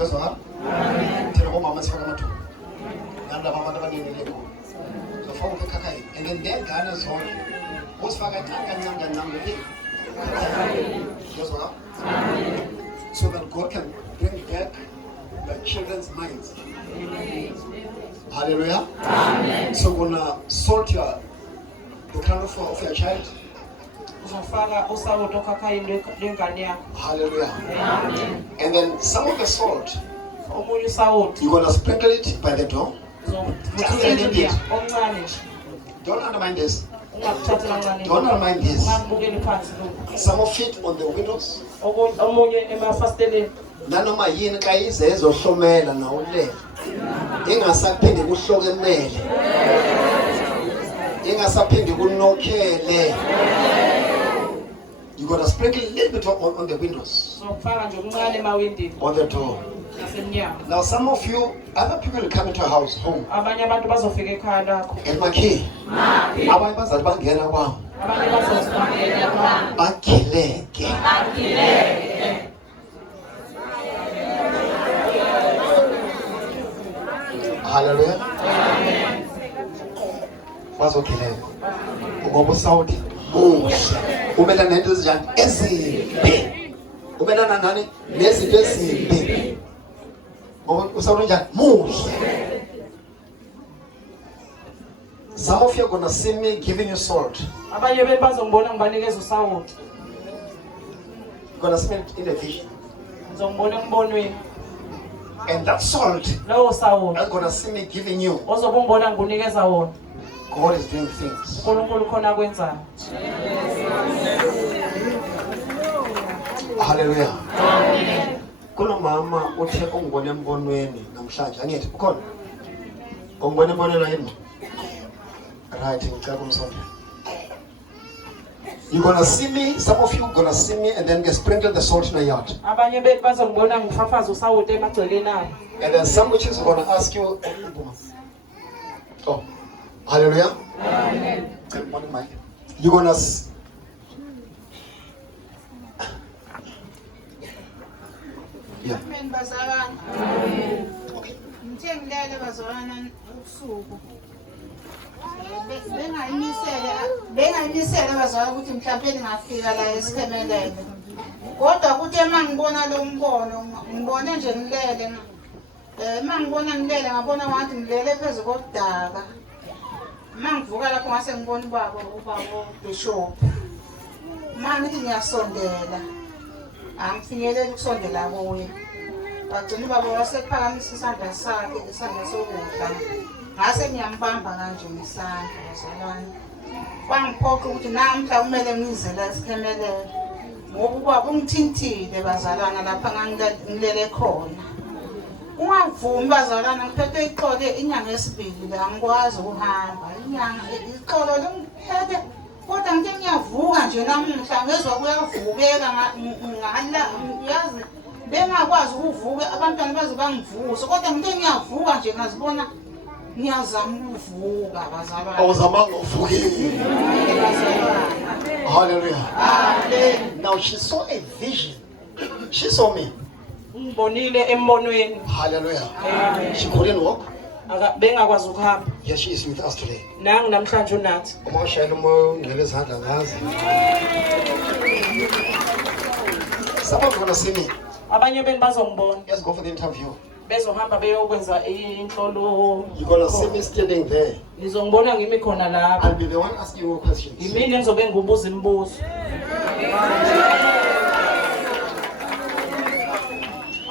Ngezwa? Amen. Thina omama sifaka amathuba. Nalabo abantu abaningi lekho. So fawuke ekhaya. And then ngane zonke. Usifaka kancane le. Ngezwa? Amen. So that God can bring back the children's minds. Amen. Hallelujah. Amen. So gonna sort the crown of your child. Hallelujah. Amen. And then some of the salt, you're gonna sprinkle it by the door. Just a little bit. Don't undermine this. Don't undermine this. Some of it on the windows. Nanoma yini kayize ezohlomela nawule. Ingasaphindi kuhlokemele. Ingasaphindi kunokhele. You gotta sprinkle a little bit on the windows. On the door. Now some of you, other people will come into your house, home. And my key. Abanye bazali bangena kwami. Bakhileke. Hallelujah. Amen. Bazokhileka. Ngoba usawuthi muhle. Umelana nento ezinjani ezimbi. Umelana nani nezinto ezimbi. Ngoba usawuthi njani muhle. Some of you are going to see me giving you salt. You're going to see me in a vision. And that salt, I'm going to see me giving you. God is doing things. Hallelujah. Kuna mama uthe ongibone embonweni namhlanje angithi ukhona ongibone embonweni yini right ngicela kumsonto. You're gonna see me, some of you gonna see me and then get sprinkle the salt in the yard. And then some witches are gonna ask you, oh, hallelujah. Amen. You're gonna yeah. Okay. Bengayimisela bazalwane ukuthi mhlawumbe ngafika la esikhemelele. Kodwa kuthe mangibona lo mbono ngibone nje ngilele. Mangibona ngilele ngabona ngathi ngilele phezulu kodaka. Mangivuka lapho ngase ngibona ubaba Bishop. Mangithi ngiyasondela. Angifinyeleli ukusondela kuye. Bagcina ubaba wasephakamisa isandla sakhe, isandla sokudla. Ngase ngiyambamba kanje ngesandla bazalwane. Bangiphoqa ukuthi namhla kumele ngizele esikhemelele. Ngoba ubaba ungithintile bazalwana lapha ngangilele khona. Ungavumi bazalwana ngiphethe iqolo inyanga yesibili la ngikwazi ukuhamba. Inyanga iqolo lengiphethe kodwa nje ngiyavuka nje namhla ngezwe kuyavukeka ngala uyazi bengakwazi ukuvuka abantwana baze bangivusa kodwa nje ngiyavuka nje ngazibona ngiyazama ukuvuka bazalwane. Awuzamanga uvuke. Hallelujah. Amen. Now she saw a vision. She saw me. Hallelujah. Amen. She couldn't walk. Yes, she is with us today. Someone's going to see me. Let's go for the interview. You're going to see me standing there. I'll be the one asking you questions.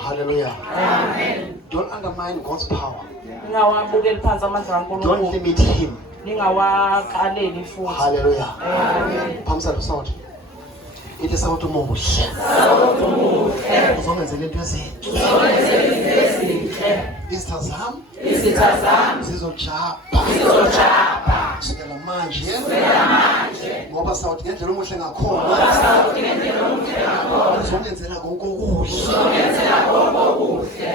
Hallelujah. Amen. Don't undermine God's power. Don't limit Him. Hallelujah. Amen. Pamsa to sound. It is out to move. Sukela manje ngoba sawuthi ngendlela umuhle ngakhona uzongenzela konke okuhle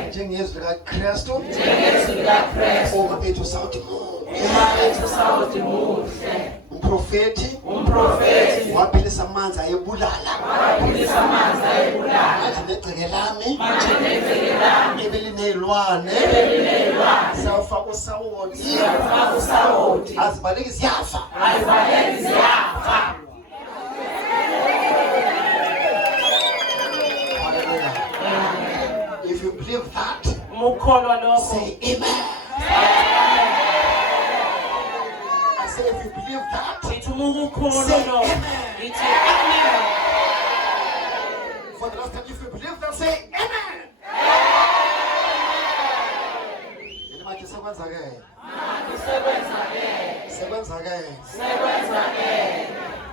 njengezwi likaKristu uma bethu sawuthi umprofeti waphilisa amanzi ayebulala manje negceke lami ebelineyilwane sawufaka usawoti azibaleki ziyafa if you believe that say amen. I say if you believe that say amen. For the last time, if you believe that, say amen.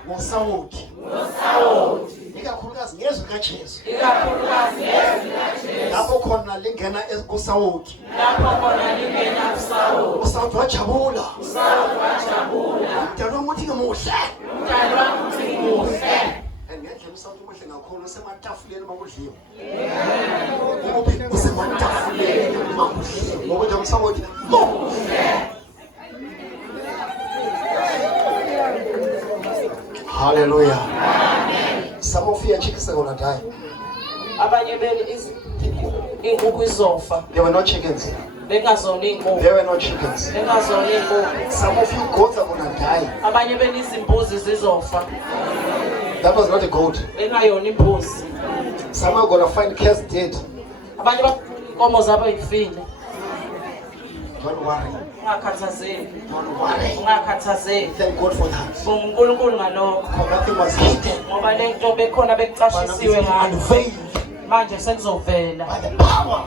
Ngosawoti. Ikakhulukazi ngezwi kaJesu. Lapho khona lingena kusawoti. Usawoti wajabula. Umntwana wami uthi ngimuhle. Ngendlela usawuthi umuhle kakhulu usematafuleni makudliwa. Ngoba usematafuleni makudliwa. Ngoba nje usawuthi hallelujah. Some of you are chickens are gonna die. There were no chickens. There were no chickens. Some of you goats are gonna die. That was not a goat. Some are gonna find cats dead. Don't worry. Don't worry. Thank God for that. Nothing was hidden. Unveiled by the power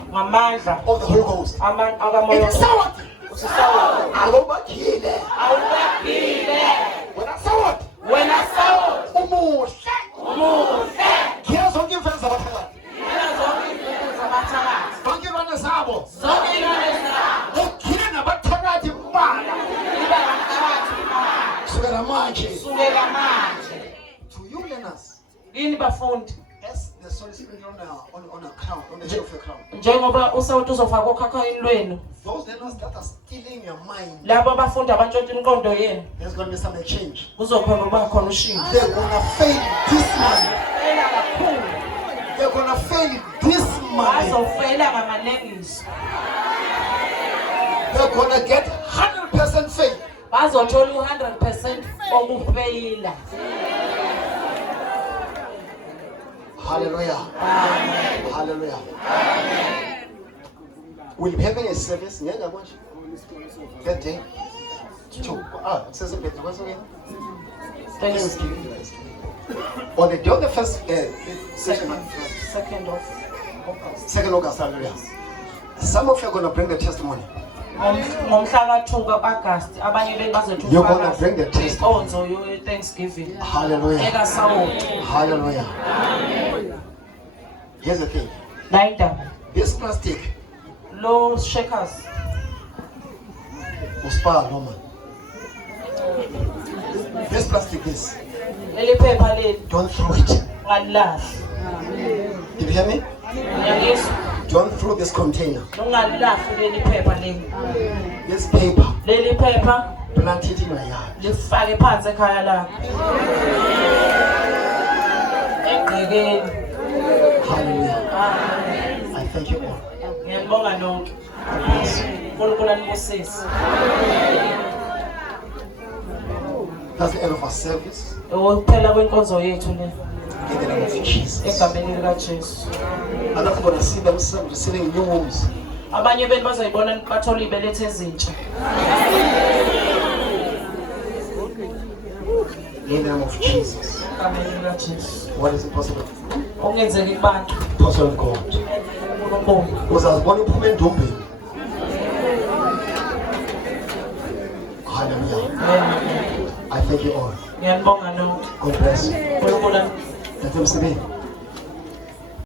of the Holy Ghost. It's sound. When I saw to you learners, as the soul is on a crown, on the head of your crown. Those learners that are stealing your mind, there's going to be some change. They're going to fail this month. They're going to fail this month. They're going to get 100% faith. Bazothola 100% okufeyila. Hallelujah. Amen. Hallelujah. Amen. We'll be having a service that day. It says a bit. Thanksgiving. On the day of the first second August. Hallelujah. Some of you are going to bring the testimony. You're gonna bring the testimony. Thanksgiving. Hallelujah. Hallelujah. Here's the thing. This plastic. Low shakers. This plastic is. Don't throw it. Did you hear me? Yes. Don't throw this container. This paper. Plant it in your yard. Hallelujah. I thank you all. That's the end of our service. In the name of Jesus. I'm not going to see them receiving new wombs. In the name of Jesus. What is impossible? Possible of God. Because I was born in Pumendombe. Hallelujah. I thank you all. God bless you. Let them see me.